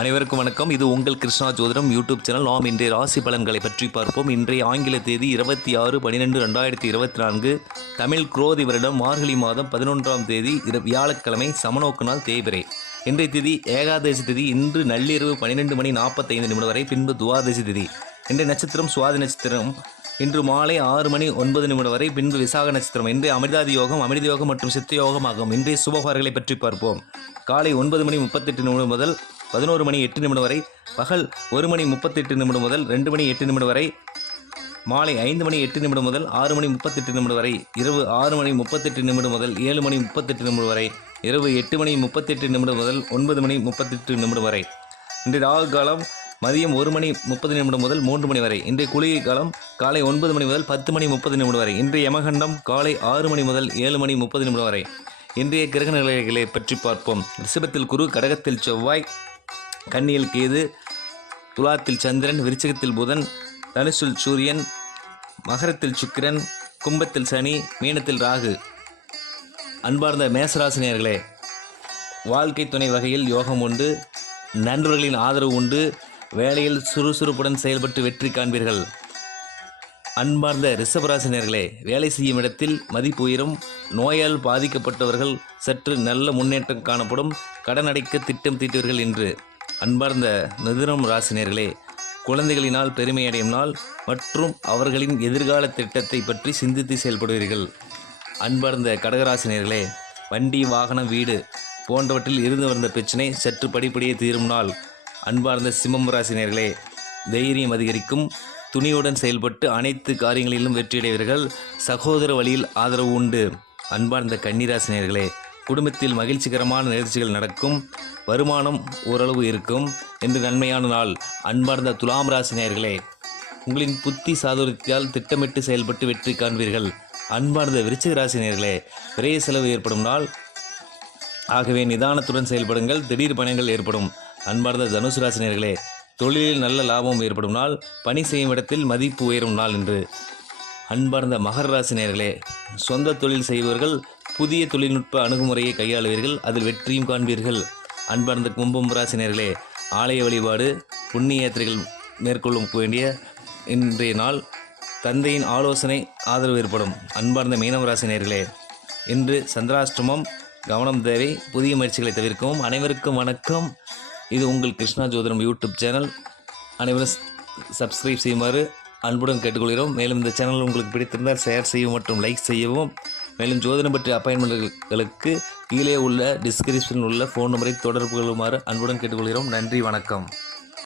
அனைவருக்கும் வணக்கம். இது உங்கள் கிருஷ்ணா ஜோதிடம் யூடியூப் சேனல். நாம் இன்றைய ராசி பலன்களை பற்றி பார்ப்போம். இன்றைய ஆங்கில தேதி 26/12/2024, தமிழ் குரோதி வருடம் மார்கழி மாதம் 11ஆம் தேதி வியாழக்கிழமை, சமநோக்கு நாள் தேய்பிறை. இன்றைய திதி ஏகாதசி திதி. இன்று நள்ளிரவு 12:45 வரை, பின்பு துவாதசி திதி. இன்றைய நட்சத்திரம் சுவாதி நட்சத்திரம். இன்று மாலை 6:09 வரை, பின்பு விசாக நட்சத்திரம். இன்றைய அமிர்தாதி யோகம், அமிர்த யோகம் மற்றும் சித்த யோகம் ஆகும். இன்றைய சுபகாரங்களை பற்றி பார்ப்போம். காலை 9:38 முதல் 11:08 வரை, பகல் 1:38 முதல் 2:08 வரை, மாலை 5:08 முதல் 6:38 வரை, இரவு 6:38 முதல் 7:38 வரை, இரவு 8:38 முதல் 9:38 வரை. இன்றைய ராகு காலம் மதியம் 1:30 முதல் 3 மணி வரை. இன்றைய குளிகை காலம் காலை 9 மணி முதல் 10:30 வரை. இன்றைய யமகண்டம் காலை 6 மணி முதல் 7:30 வரை. இன்றைய கிரக நிலைகளை பற்றி பார்ப்போம். ரிஷபத்தில் குரு, கடகத்தில் செவ்வாய், கன்னியில் கேது, துலாத்தில் சந்திரன், விருச்சிகத்தில் புதன், தனுசில் சூரியன், மகரத்தில் சுக்கிரன், கும்பத்தில் சனி, மீனத்தில் ராகு. அன்பார்ந்த மேசராசினியர்களே, வாழ்க்கை துணை வகையில் யோகம் உண்டு. நண்பர்களின் ஆதரவு உண்டு. வேலையில் சுறுசுறுப்புடன் செயல்பட்டு வெற்றி காண்பீர்கள். அன்பார்ந்த ரிஷபராசினியர்களே, வேலை செய்யும் இடத்தில் மதிப்பு உயரும். நோயால் பாதிக்கப்பட்டவர்கள் சற்று நல்ல முன்னேற்றம் காணப்படும். கடன் அடைக்க திட்டம் தீட்டுவீர்கள் என்று. அன்பார்ந்த மிதுனம் ராசினியர்களே, குழந்தைகளினால் பெருமையடையும் நாள் மற்றும் அவர்களின் எதிர்கால திட்டத்தை பற்றி சிந்தித்து செயல்படுவீர்கள். அன்பார்ந்த கடகராசினியர்களே, வண்டி, வாகனம், வீடு போன்றவற்றில் இருந்து வந்த பிரச்சனை சற்று படிப்படியே தீரும் நாள். அன்பார்ந்த சிம்மம் ராசினியர்களே, தைரியம் அதிகரிக்கும். துணியுடன் செயல்பட்டு அனைத்து காரியங்களிலும் வெற்றியடைவீர்கள். சகோதர வழியில் ஆதரவு உண்டு. அன்பார்ந்த கன்னிராசினியர்களே, குடும்பத்தில் மகிழ்ச்சிகரமான நிகழ்ச்சிகள் நடக்கும். வருமானம் ஓரளவு இருக்கும் என்று நன்மையான நாள். அன்பார்ந்த துலாம் ராசினியர்களே, உங்களின் புத்தி சாதுரியத்தால் திட்டமிட்டு செயல்பட்டு வெற்றி காண்பீர்கள். அன்பார்ந்த விருச்சிக ராசினியர்களே, விரைய செலவு ஏற்படும் நாள். ஆகவே நிதானத்துடன் செயல்படுங்கள். திடீர் பணங்கள் ஏற்படும். அன்பார்ந்த தனுசு ராசினியர்களே, தொழிலில் நல்ல லாபம் ஏற்படும் நாள். பணி செய்யும் இடத்தில் மதிப்பு உயரும் நாள் என்று. அன்பார்ந்த மகர ராசினியர்களே, சொந்த தொழில் செய்பவர்கள் புதிய தொழில்நுட்ப அணுகுமுறையை கையாளுவீர்கள். அதில் வெற்றியும் காண்பீர்கள். அன்பார்ந்த கும்பம் ராசினியர்களே, ஆலய வழிபாடு, புண்ணிய யாத்திரைகள் மேற்கொள்ளும் வேண்டிய இன்றைய நாள். தந்தையின் ஆலோசனை ஆதரவு ஏற்படும். அன்பார்ந்த மீனவ ராசினியர்களே, இன்று சந்திராஷ்டமம், கவனம் தேவை. புதிய முயற்சிகளை தவிர்க்கவும். அனைவருக்கும் வணக்கம். இது உங்கள் கிருஷ்ணா ஜோதிடம் யூடியூப் சேனல். அனைவரும் சப்ஸ்கிரைப் செய்யுமாறு அன்புடன் கேட்டுக்கொள்கிறோம். மேலும் இந்த சேனல் உங்களுக்கு பிடித்திருந்தால் ஷேர் செய்யவும் மற்றும் லைக் செய்யவும். மேலும் ஜோதிடம் பற்றிய அப்பாயின்மெண்ட்களுக்கு கீழே உள்ள டிஸ்கிரிப்ஷனில் உள்ள ஃபோன் நம்பரை தொடர்பு கொள்ளுமாறு அன்புடன் கேட்டுக்கொள்கிறோம். நன்றி, வணக்கம்.